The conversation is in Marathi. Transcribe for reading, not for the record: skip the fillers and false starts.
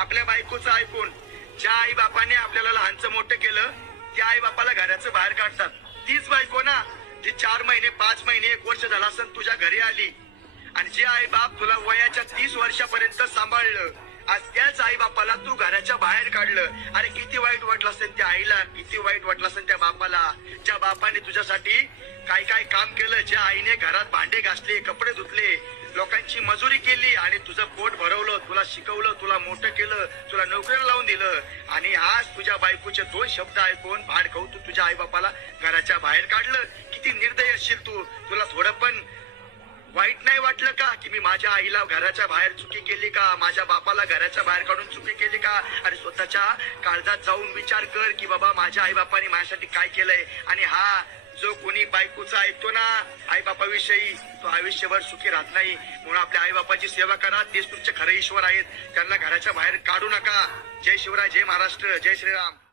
आपल्या बायकोचं ऐकून ज्या आई बापाने आपल्याला लहानचं मोठं केलं त्या आई बापाला घराचं बाहेर काढतात. तीच बायको ना जी 4 महिने 5 महिने 1 वर्ष झाला असेल तुझ्या घरी आली आणि जे आई बाप तुला वयाच्या 30 वर्षापर्यंत सांभाळलं, आज त्याच आई बापाला तू घराच्या बाहेर काढलं. अरे किती वाईट वाटलं असेल त्या आईला, किती वाईट वाटलं असेल त्या बापाला, ज्या बापाने तुझ्यासाठी काय काय काम केलं, ज्या आईने घरात भांडे घासले, कपडे धुतले, लोकांची मजुरी केली आणि तुझं पोट भरवलं, तुला शिकवलं, तुला मोठं केलं, तुला नोकरीला लावून दिलं आणि आज तुझ्या बायकोचे 2 शब्द ऐकून भाड खाऊ तू तुझ्या आई बापाला घराच्या बाहेर काढलं. किती निर्दयी असशील तू. तुला थोडं पण वाईट नाही वाटलं का की मी माझ्या आईला घराच्या बाहेर चुकी केली का, माझ्या बापाला घराच्या बाहेर काढून चुकी केली का? अरे स्वतःच्या काळजात जाऊन विचार कर की बाबा माझ्या आई बापाने माझ्यासाठी काय केलंय. आणि हा जो कोणी बायकोचा ऐकतो ना आई बापाविषयी, तो आयुष्यभर सुखी राहत नाही. म्हणून आपल्या आई बापाची सेवा करा, तेच तुमचे खरे ईश्वर आहेत. त्यांना घराच्या बाहेर काढू नका. जय शिवराय, जय महाराष्ट्र, जय श्रीराम.